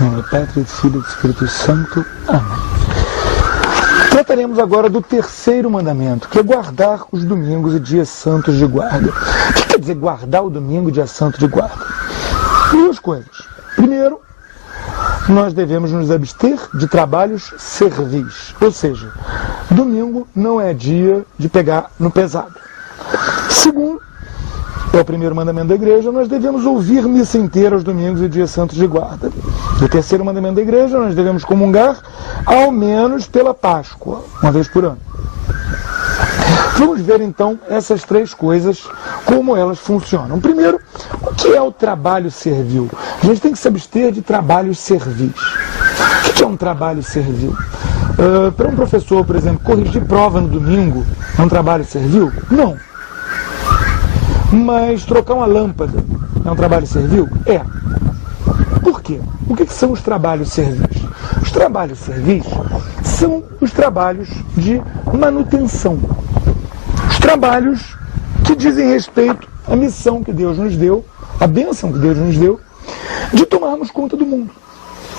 Em nome do Pai, do Filho e do Espírito Santo. Amém. Trataremos agora do terceiro mandamento, que é guardar os domingos e dias santos de guarda. O que quer dizer guardar o domingo e dia santo de guarda? Duas coisas. Primeiro, nós devemos nos abster de trabalhos servis, ou seja, domingo não é dia de pegar no pesado. Segundo, é o primeiro mandamento da igreja, nós devemos ouvir missa inteira aos domingos e dias santos de guarda. E o terceiro mandamento da igreja, nós devemos comungar ao menos pela Páscoa, uma vez por ano. Vamos ver então essas três coisas, como elas funcionam. Primeiro, o que é o trabalho servil? A gente tem que se abster de trabalhos servis. O que é um trabalho servil? Para um professor, por exemplo, corrigir prova no domingo é um trabalho servil? Não. Mas trocar uma lâmpada é um trabalho servil? É. Por quê? O que são os trabalhos servis? Os trabalhos servis são os trabalhos de manutenção. Os trabalhos que dizem respeito à missão que Deus nos deu, à bênção que Deus nos deu, de tomarmos conta do mundo.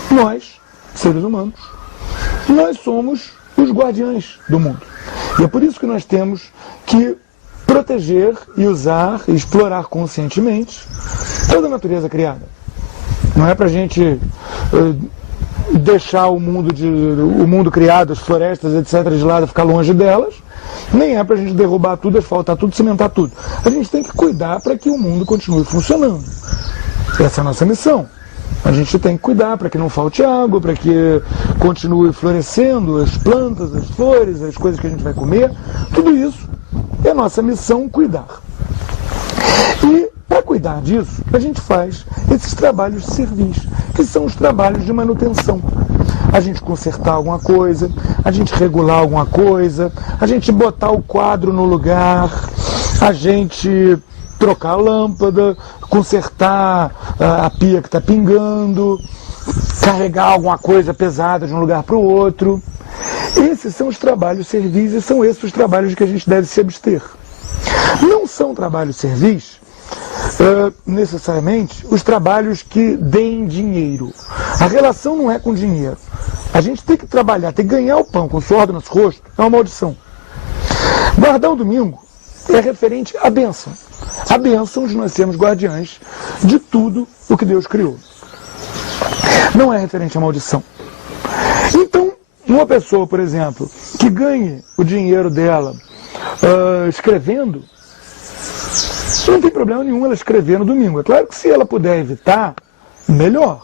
Nós, seres humanos, nós somos os guardiães do mundo. E é por isso que nós temos que proteger e usar e explorar conscientemente toda a natureza criada. Não é para a gente deixar o mundo criado, as florestas, etc., de lado, ficar longe delas, nem é para a gente derrubar tudo, asfaltar tudo, cimentar tudo. A gente tem que cuidar para que o mundo continue funcionando. Essa é a nossa missão. A gente tem que cuidar para que não falte água, para que continue florescendo as plantas, as flores, as coisas que a gente vai comer. Tudo isso é a nossa missão cuidar. E para cuidar disso, a gente faz esses trabalhos servis, que são os trabalhos de manutenção. A gente consertar alguma coisa, a gente regular alguma coisa, a gente botar o quadro no lugar, a gente trocar a lâmpada, consertar a pia que está pingando, carregar alguma coisa pesada de um lugar para o outro. Esses são os trabalhos servis e são esses os trabalhos de que a gente deve se abster. Não são trabalhos servis, necessariamente, os trabalhos que deem dinheiro. A relação não é com dinheiro. A gente tem que trabalhar, tem que ganhar o pão com o suor do nosso rosto, é uma maldição. Guardar o domingo é referente à bênção. A bênção de nós sermos guardiães de tudo o que Deus criou. Não é referente à maldição. Então, uma pessoa, por exemplo, que ganhe o dinheiro dela escrevendo, não tem problema nenhum ela escrever no domingo. É claro que se ela puder evitar, melhor.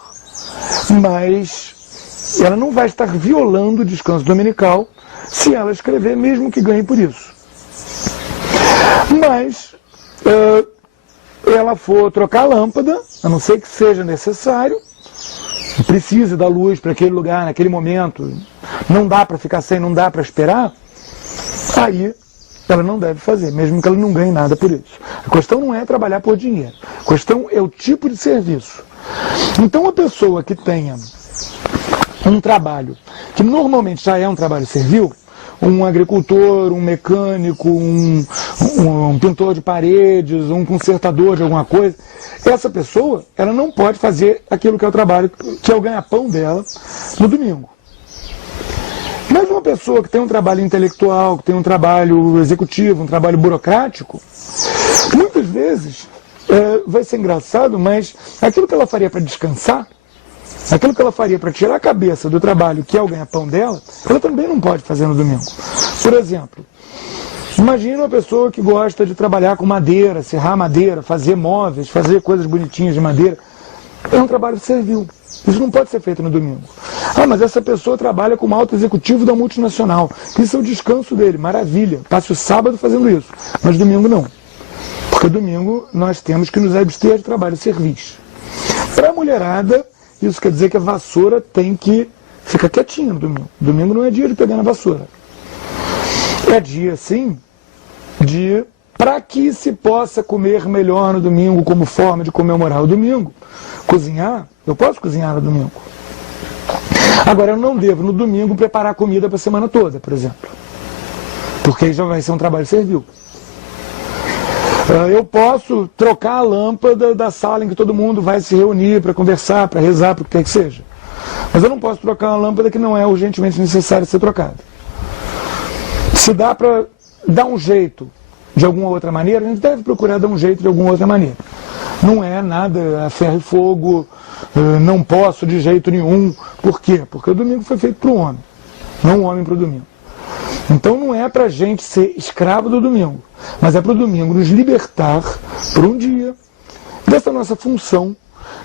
Mas ela não vai estar violando o descanso dominical se ela escrever, mesmo que ganhe por isso. Mas ela for trocar a lâmpada, a não ser que seja necessário, precisa da luz para aquele lugar, naquele momento, não dá para ficar sem, não dá para esperar, aí ela não deve fazer, mesmo que ela não ganhe nada por isso. A questão não é trabalhar por dinheiro, a questão é o tipo de serviço. Então, uma pessoa que tenha um trabalho, que normalmente já é um trabalho servil, um agricultor, um mecânico, um pintor de paredes, um consertador de alguma coisa, essa pessoa, ela não pode fazer aquilo que é o trabalho, que é o ganha-pão dela no domingo. Mas uma pessoa que tem um trabalho intelectual, que tem um trabalho executivo, um trabalho burocrático, muitas vezes vai ser engraçado, mas aquilo que ela faria para descansar, aquilo que ela faria para tirar a cabeça do trabalho, que é o ganha-pão dela, ela também não pode fazer no domingo. Por exemplo, imagina uma pessoa que gosta de trabalhar com madeira, serrar madeira, fazer móveis, fazer coisas bonitinhas de madeira. É um trabalho servil. Isso não pode ser feito no domingo. Ah, mas essa pessoa trabalha como alto executivo da multinacional. Isso é o descanso dele. Maravilha. Passe o sábado fazendo isso. Mas domingo não. Porque domingo nós temos que nos abster de trabalho servis. Para a mulherada, isso quer dizer que a vassoura tem que ficar quietinha no domingo. Domingo não é dia de pegar na vassoura. É dia, sim, para que se possa comer melhor no domingo, como forma de comemorar o domingo. Cozinhar, eu posso cozinhar no domingo. Agora, eu não devo, no domingo, preparar comida para a semana toda, por exemplo. Porque aí já vai ser um trabalho servil. Eu posso trocar a lâmpada da sala em que todo mundo vai se reunir para conversar, para rezar, para o que quer que seja. Mas eu não posso trocar uma lâmpada que não é urgentemente necessária ser trocada. Se dá para dar um jeito de alguma outra maneira, a gente deve procurar dar um jeito de alguma outra maneira. Não é nada a ferro e fogo, não posso de jeito nenhum. Por quê? Porque o domingo foi feito para o homem, não o homem para o domingo. Então não é para a gente ser escravo do domingo, mas é para o domingo nos libertar por um dia dessa nossa função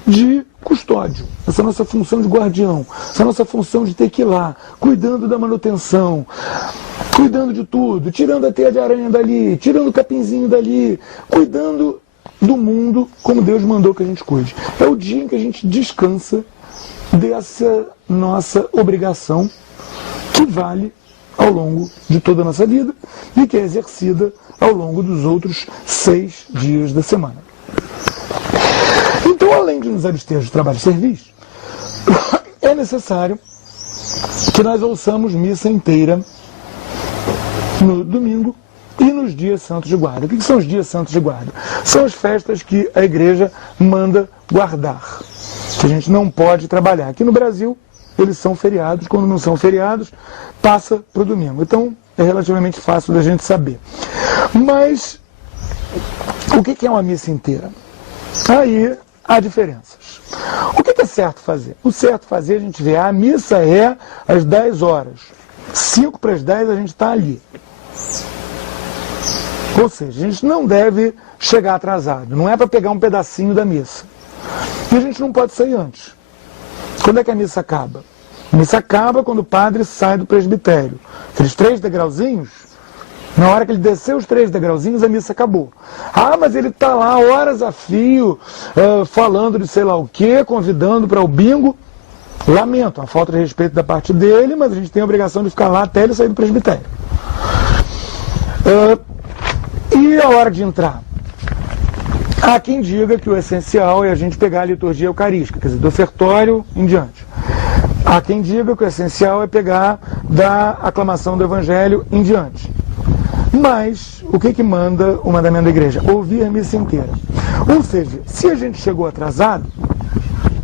de custódio, essa nossa função de guardião, essa nossa função de ter que ir lá, cuidando da manutenção, cuidando de tudo, tirando a teia de aranha dali, tirando o capinzinho dali, cuidando do mundo como Deus mandou que a gente cuide. É o dia em que a gente descansa dessa nossa obrigação que vale ao longo de toda a nossa vida e que é exercida ao longo dos outros 6 dias da semana. Então, além de nos abster do trabalho e serviço, é necessário que nós ouçamos missa inteira no domingo e nos dias santos de guarda. O que são os dias santos de guarda? São as festas que a igreja manda guardar, que a gente não pode trabalhar. Aqui no Brasil, eles são feriados. Quando não são feriados, passa para o domingo. Então, é relativamente fácil da gente saber. Mas, o que é uma missa inteira? Aí há diferenças. O que é certo fazer? O certo fazer, a gente vê, a missa é às 10 horas. 5 para as 10 a gente está ali. Ou seja, a gente não deve chegar atrasado. Não é para pegar um pedacinho da missa. E a gente não pode sair antes. Quando é que a missa acaba? A missa acaba quando o padre sai do presbitério. Aqueles 3 degrauzinhos, na hora que ele desceu os 3 degrauzinhos, a missa acabou. Ah, mas ele está lá horas a fio, falando de sei lá o quê, convidando para o bingo. Lamento, uma falta de respeito da parte dele, mas a gente tem a obrigação de ficar lá até ele sair do presbitério. E a hora de entrar? Há quem diga que o essencial é a gente pegar a liturgia eucarística, quer dizer, do ofertório em diante. Há quem diga que o essencial é pegar da aclamação do Evangelho em diante. Mas, o que manda o mandamento da igreja? Ouvir a missa inteira. Ou seja, se a gente chegou atrasado,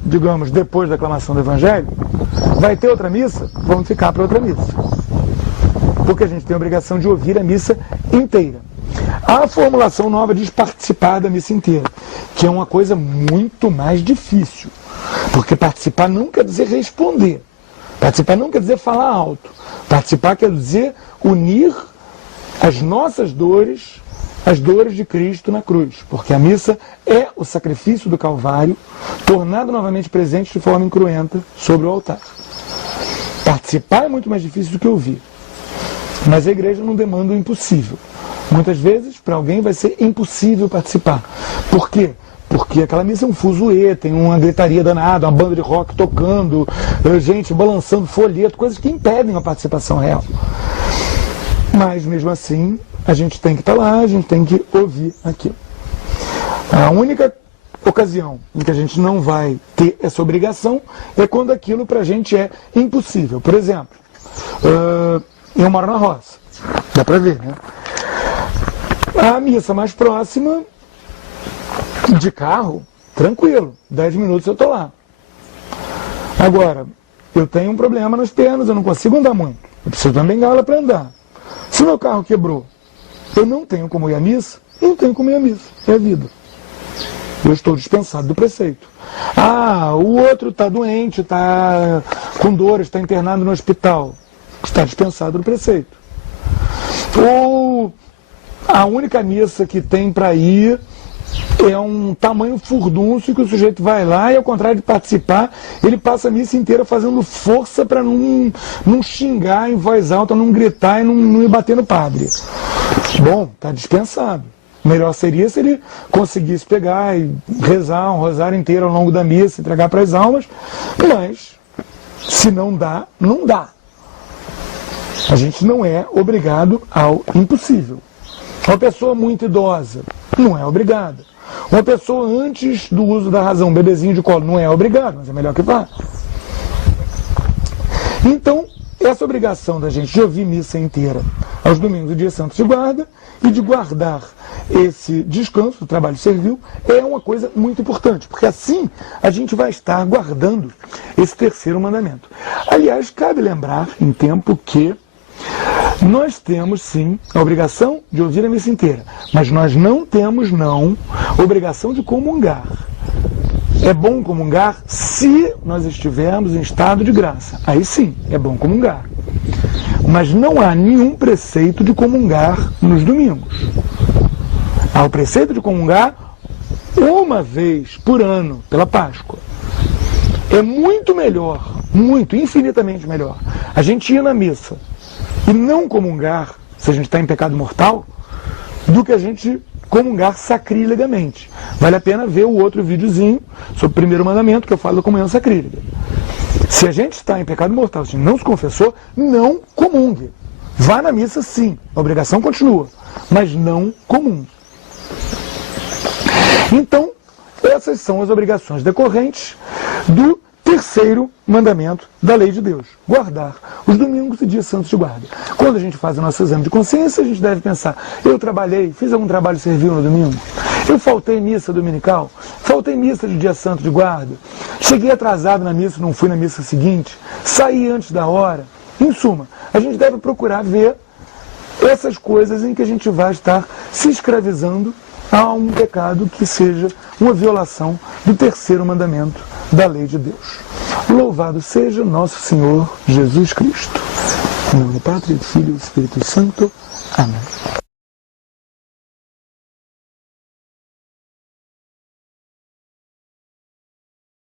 digamos, depois da aclamação do Evangelho, vai ter outra missa? Vamos ficar para outra missa. Porque a gente tem a obrigação de ouvir a missa inteira. A formulação nova diz participar da missa inteira, que é uma coisa muito mais difícil. Porque participar não quer dizer responder. Participar não quer dizer falar alto. Participar quer dizer unir as nossas dores, as dores de Cristo na cruz. Porque a missa é o sacrifício do Calvário, tornado novamente presente de forma incruenta sobre o altar. Participar é muito mais difícil do que ouvir. Mas a igreja não demanda o impossível. Muitas vezes, para alguém, vai ser impossível participar. Por quê? Porque aquela missa é um fuzuê, tem uma gritaria danada, uma banda de rock tocando, gente balançando folheto, coisas que impedem a participação real. Mas, mesmo assim, a gente tem que estar lá, a gente tem que ouvir aquilo. A única ocasião em que a gente não vai ter essa obrigação é quando aquilo para a gente é impossível. Por exemplo, eu moro na roça, dá para ver, né? A missa mais próxima, de carro, tranquilo, 10 minutos eu estou lá. Agora, eu tenho um problema nas pernas, eu não consigo andar muito. Eu preciso de uma bengala para andar. Se o meu carro quebrou, eu não tenho como ir à missa, eu não tenho como ir à missa. É a vida. Eu estou dispensado do preceito. Ah, o outro está doente, está com dores, está internado no hospital. Está dispensado do preceito. Ou a única missa que tem para ir é um tamanho furdúncio que o sujeito vai lá e, ao contrário de participar, ele passa a missa inteira fazendo força para não xingar em voz alta, não gritar e não ir bater no padre. Bom, está dispensado. Melhor seria se ele conseguisse pegar e rezar um rosário inteiro ao longo da missa, entregar para as almas, mas se não dá, não dá. A gente não é obrigado ao impossível. Uma pessoa muito idosa não é obrigada. Uma pessoa antes do uso da razão, bebezinho de colo, não é obrigado, mas é melhor que vá. Então, essa obrigação da gente de ouvir missa inteira aos domingos e dias santos de guarda e de guardar esse descanso do trabalho servil é uma coisa muito importante, porque assim a gente vai estar guardando esse terceiro mandamento. Aliás, cabe lembrar em tempo que nós temos sim a obrigação de ouvir a missa inteira, mas nós não temos obrigação de comungar. É bom comungar se nós estivermos em estado de graça. Aí sim, é bom comungar. Mas não há nenhum preceito de comungar nos domingos. Há o preceito de comungar uma vez por ano, pela Páscoa. É muito melhor, infinitamente melhor, a gente ir na missa e não comungar, se a gente está em pecado mortal, do que a gente comungar sacrilegamente. Vale a pena ver o outro videozinho sobre o primeiro mandamento, que eu falo da comunhão sacrílega. Se a gente está em pecado mortal, se não se confessou, não comungue. Vá na missa sim, a obrigação continua, mas não comungue. Então, essas são as obrigações decorrentes do terceiro mandamento da lei de Deus: guardar os domingos e dias santos de guarda. Quando a gente faz o nosso exame de consciência, a gente deve pensar: eu trabalhei, fiz algum trabalho servil no domingo? Eu faltei missa dominical? Faltei missa de dia santo de guarda? Cheguei atrasado na missa, não fui na missa seguinte? Saí antes da hora? Em suma, a gente deve procurar ver essas coisas em que a gente vai estar se escravizando a um pecado que seja uma violação do terceiro mandamento da lei de Deus. Louvado seja nosso Senhor Jesus Cristo. Em nome do Pai, do Filho e do Espírito Santo. Amém.